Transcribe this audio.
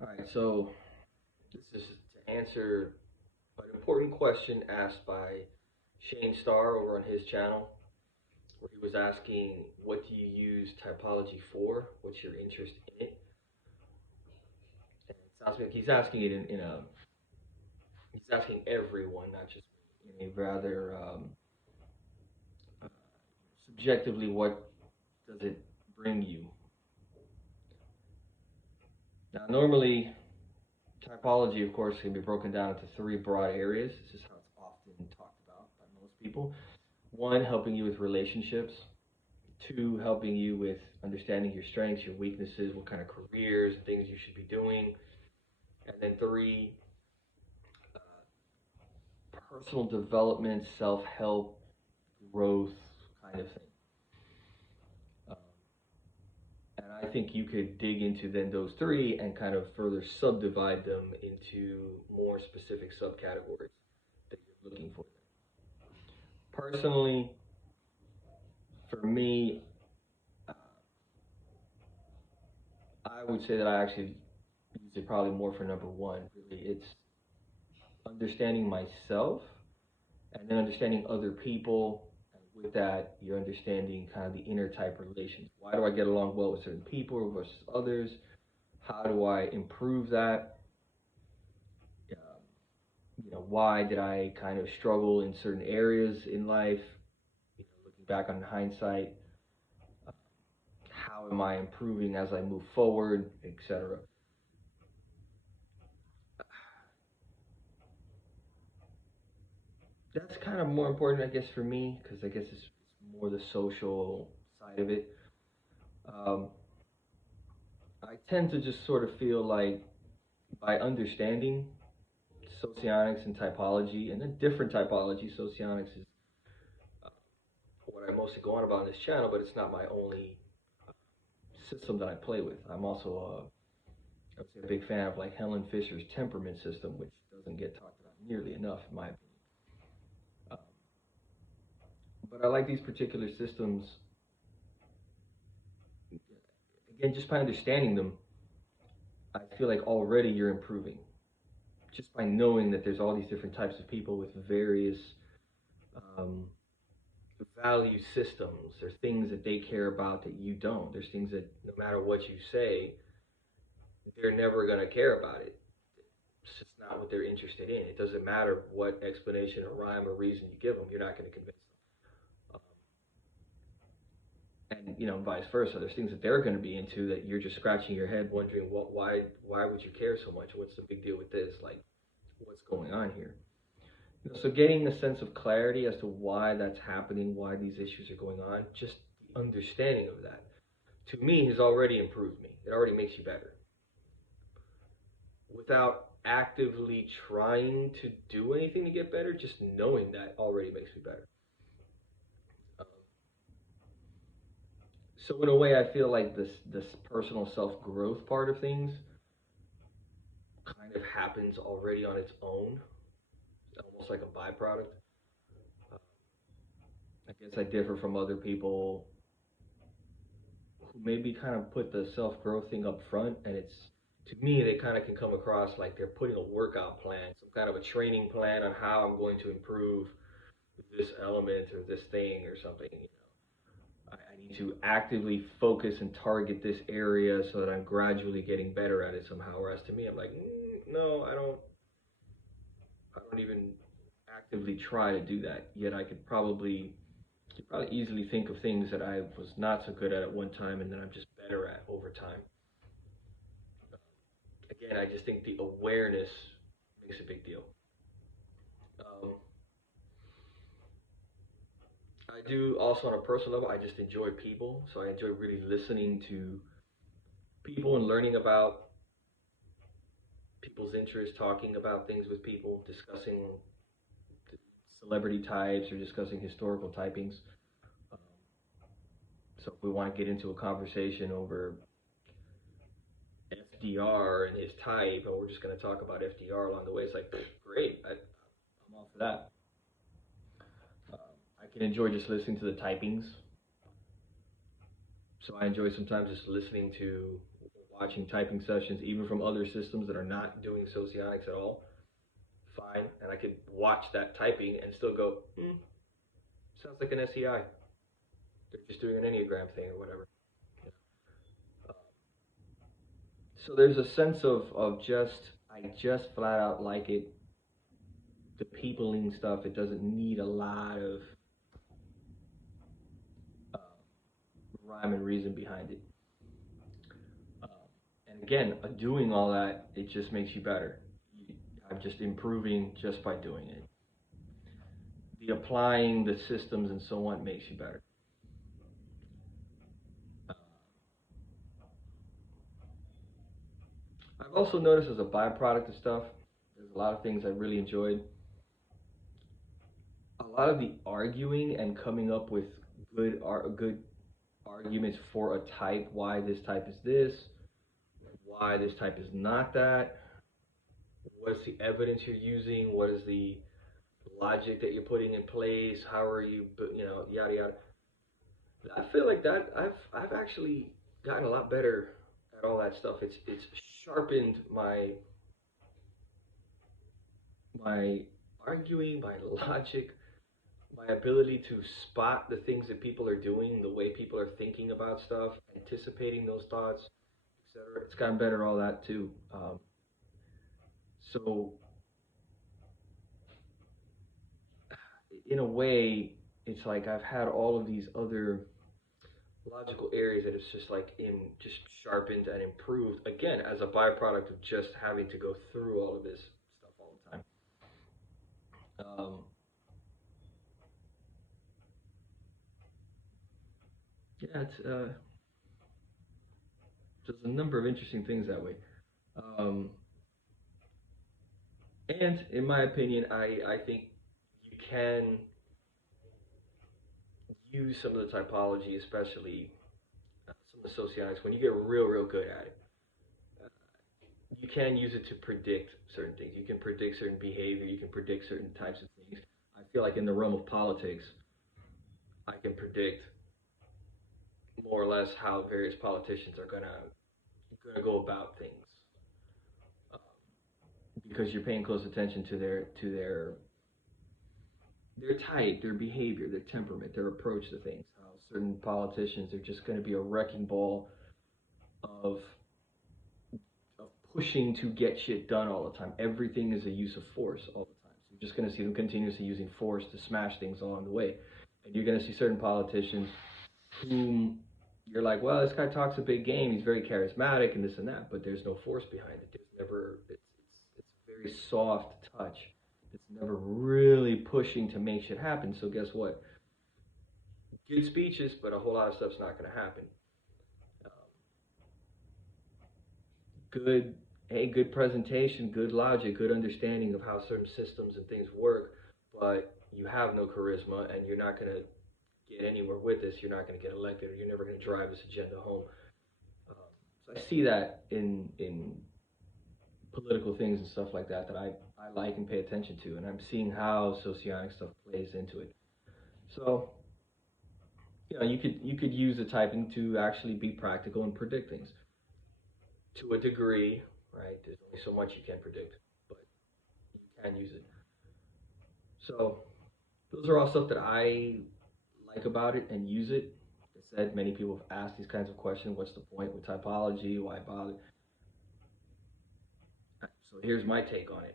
All right, so this is to answer an important question asked by Shane Starr over on his channel, where he was asking, "What do you use typology for? What's your interest in it?" And it sounds like he's asking it in a he's asking everyone, not just me, in a rather uh, subjectively. What does it bring you? Now, normally typology, of course, can be broken down into three broad areas. This is how it's often talked about by most people. One, helping you with relationships. Two, helping you with understanding your strengths, your weaknesses, what kind of careers, things you should be doing. And then three, personal development, self help, growth kind of thing. Um, and I think you could dig into then those three and kind of further subdivide them into more specific subcategories that you're looking for. Personally, for me, uh, I would say that I actually use it probably more for number one. Really, it's understanding myself and then understanding other people. And with that, you're understanding kind of the inner type relations. Why do I get along well with certain people versus others? How do I improve that? Um, why did I kind of struggle in certain areas in life? Looking back on hindsight, uh, how am I improving as I move forward, etc. That's kind of more important, I guess, for me because I guess it's more the social side of it. Um, I tend to just sort of feel like by understanding socionics and typology, and then different typology, socionics is uh, what I mostly go on about on this channel, but it's not my only system that I play with. I'm also I would say a big fan of like Helen Fisher's temperament system, which doesn't get talked about nearly enough, in my opinion. Um, but I like these particular systems again just by understanding them. I feel like already you're improving just by knowing that there's all these different types of people with various um, value systems. There's things that they care about that you don't. There's things that no matter what you say, they're never going to care about it. It's just not what they're interested in. It doesn't matter what explanation or rhyme or reason you give them, you're not going to convince them. And vice versa. There's things that they're going to be into that you're just scratching your head, wondering why would you care so much? What's the big deal with this? Like, what's going on here? So getting a sense of clarity as to why that's happening, why these issues are going on, just the understanding of that, to me, has already improved me. It already makes you better. Without actively trying to do anything to get better, just knowing that already makes me better. Um, so in a way, I feel like this personal self growth part of things kind of happens already on its own, almost like a byproduct. Uh, I guess I differ from other people who maybe kind of put the self growth thing up front, and it's to me they kind of can come across like they're putting a workout plan, some kind of a training plan on how I'm going to improve this element or this thing or something. I need to actively focus and target this area so that I'm gradually getting better at it somehow. Whereas to me, I'm like, no, I don't. I don't even actively try to do that. Yet I could probably easily think of things that I was not so good at one time, and then I'm just better at over time. Again, I just think the awareness makes a big deal. Um, I do also on a personal level. I just enjoy people, so I enjoy really listening to people and learning about people's interests, talking about things with people, discussing celebrity types or discussing historical typings. Um, so if we want to get into a conversation over FDR and his type, and we're just going to talk about FDR along the way, it's like great. I'm all for that. I can enjoy just listening to the typings. So I enjoy sometimes just listening to watching typing sessions, even from other systems that are not doing Socionics at all, fine. And I could watch that typing and still go, sounds like an SEI. They're just doing an Enneagram thing or whatever. Uh, so there's a sense of just, I just flat out like it. The peopling stuff, it doesn't need a lot of uh, rhyme and reason behind it. Um, and again, doing all that, it just makes you better. I'm just improving just by doing it. The applying the systems and so on makes you better. Uh, I've also noticed as a byproduct of stuff, there's a lot of things I really enjoyed. A lot of the arguing and coming up with good arguments for a type, why this type is this, why this type is not that, what's the evidence you're using, what is the logic that you're putting in place, how are you, yada yada. I feel like that I've actually gotten a lot better at all that stuff. It's sharpened my arguing, my logic, my ability to spot the things that people are doing, the way people are thinking about stuff, anticipating those thoughts, etc. It's gotten better at all that too. So in a way, it's like I've had all of these other logical areas that it's just like in just sharpened and improved again as a byproduct of just having to go through all of this stuff all the time. Yeah, there's a number of interesting things that way. Um, and in my opinion, I think you can use some of the typology, especially some of the socionics, when you get real good at it. Uh, you can use it to predict certain things. You can predict certain behavior. You can predict certain types of things. I feel like in the realm of politics, I can predict more or less how various politicians are gonna go about things, um, because you're paying close attention to their type, their behavior, their temperament, their approach to things. How certain politicians are just going to be a wrecking ball of of pushing to get shit done all the time. Everything is a use of force all the time. So you're just going to see them continuously using force to smash things along the way. And you're going to see certain politicians whom you're like, well, this guy talks a big game. He's very charismatic and this and that, but there's no force behind it. There's never. It's a very soft touch. It's never really pushing to make shit happen. So guess what? Good speeches, but a whole lot of stuff's not going to happen. Um, good, good presentation, good logic, good understanding of how certain systems and things work, but you have no charisma and you're not going to get anywhere with this. You're not going to get elected, or you're never going to drive this agenda home. Um, so I see that in political things and stuff like that I like and pay attention to, and I'm seeing how socionic stuff plays into it. So you could use the typing to actually be practical and predict things to a degree, right? There's only so much you can predict, but you can use it. So those are all stuff that I like about it and use it. Like I said, many people have asked these kinds of questions. What's the point with typology? Why bother? So here's my take on it.